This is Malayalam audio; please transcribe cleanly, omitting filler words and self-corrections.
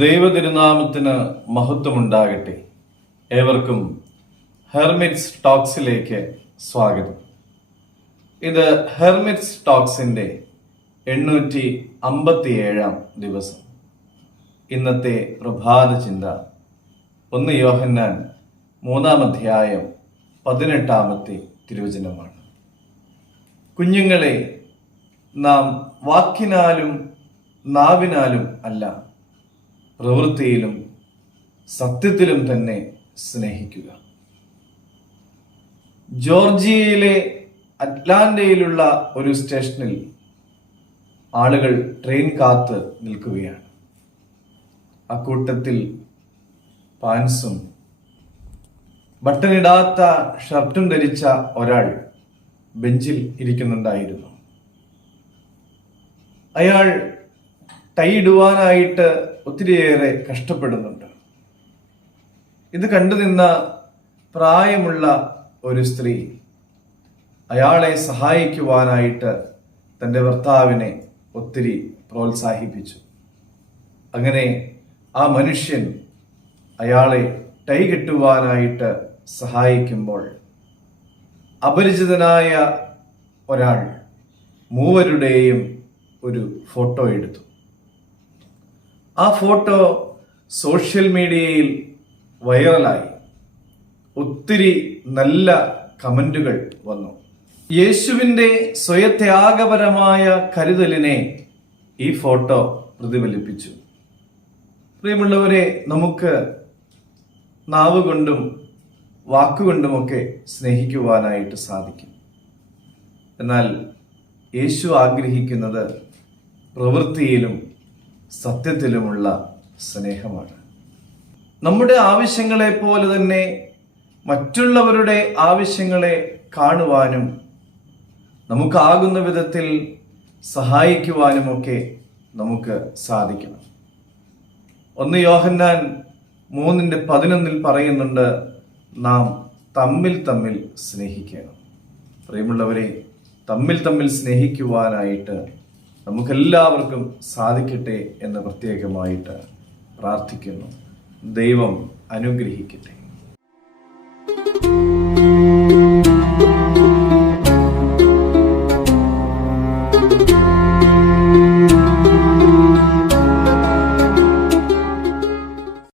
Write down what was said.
ദൈവതിരുനാമത്തിന് മഹത്വമുണ്ടാകട്ടെ. ഏവർക്കും ഹെർമിറ്റ്സ് ടോക്സിലേക്ക് സ്വാഗതം. ഇത് ഹെർമിറ്റ്സ് ടോക്സിന്റെ 857 ദിവസം. ഇന്നത്തെ പ്രഭാത ചിന്ത 1 യോഹന്നാൻ 3 18 തിരുവചനമാണ്. കുഞ്ഞുങ്ങളെ, നാം വാക്കിനാലും നാവിനാലും അല്ല, പ്രവൃത്തിയിലും സത്യത്തിലും തന്നെ സ്നേഹിക്കുക. ജോർജിയയിലെ അറ്റ്ലാന്റയിലുള്ള ഒരു സ്റ്റേഷനിൽ ആളുകൾ ട്രെയിൻ കാത്ത് നിൽക്കുകയാണ്. അക്കൂട്ടത്തിൽ പാൻസും ബട്ടണിടാത്ത ഷർട്ടും ധരിച്ച ഒരാൾ ബെഞ്ചിൽ ഇരിക്കുന്നുണ്ടായിരുന്നു. അയാൾ ടൈ ഇടുവാനായിട്ട് ഒത്തിരിയേറെ കഷ്ടപ്പെടുന്നുണ്ട്. ഇത് കണ്ടുനിന്ന പ്രായമുള്ള ഒരു സ്ത്രീ അയാളെ സഹായിക്കുവാനായിട്ട് തൻ്റെ ഭർത്താവിനെ ഒത്തിരി പ്രോത്സാഹിപ്പിച്ചു. അങ്ങനെ ആ മനുഷ്യൻ അയാളെ ടൈ കെട്ടുവാനായിട്ട് സഹായിക്കുമ്പോൾ അപരിചിതനായ ഒരാൾ മൂവരുടെയും ഒരു ഫോട്ടോ എടുത്തു. ആ ഫോട്ടോ സോഷ്യൽ മീഡിയയിൽ വൈറലായി. ഒത്തിരി നല്ല കമന്റുകൾ വന്നു. യേശുവിൻ്റെ സ്വയത്യാഗപരമായ കരുതലിനെ ഈ ഫോട്ടോ പ്രതിഫലിപ്പിച്ചു. പ്രിയമുള്ളവരെ, നമുക്ക് നാവ് കൊണ്ടും വാക്കുകൊണ്ടുമൊക്കെ സ്നേഹിക്കുവാനായിട്ട് സാധിക്കും. എന്നാൽ യേശു ആഗ്രഹിക്കുന്നത് പ്രവൃത്തിയിലും സത്യത്തിലുമുള്ള സ്നേഹമാണ്. നമ്മുടെ ആവശ്യങ്ങളെ പോലെ തന്നെ മറ്റുള്ളവരുടെ ആവശ്യങ്ങളെ കാണുവാനും നമുക്കാകുന്ന വിധത്തിൽ സഹായിക്കുവാനുമൊക്കെ നമുക്ക് സാധിക്കണം. 1 യോഹന്നാൻ 3:11 പറയുന്നുണ്ട്, നാം തമ്മിൽ സ്നേഹിക്കണം. പ്രിയമുള്ളവരെ, തമ്മിൽ സ്നേഹിക്കുവാനായിട്ട് നമുക്കെല്ലാവർക്കും സാധിക്കട്ടെ എന്ന് പ്രത്യേകമായിട്ട് പ്രാർത്ഥിക്കുന്നു. ദൈവം അനുഗ്രഹിക്കട്ടെ.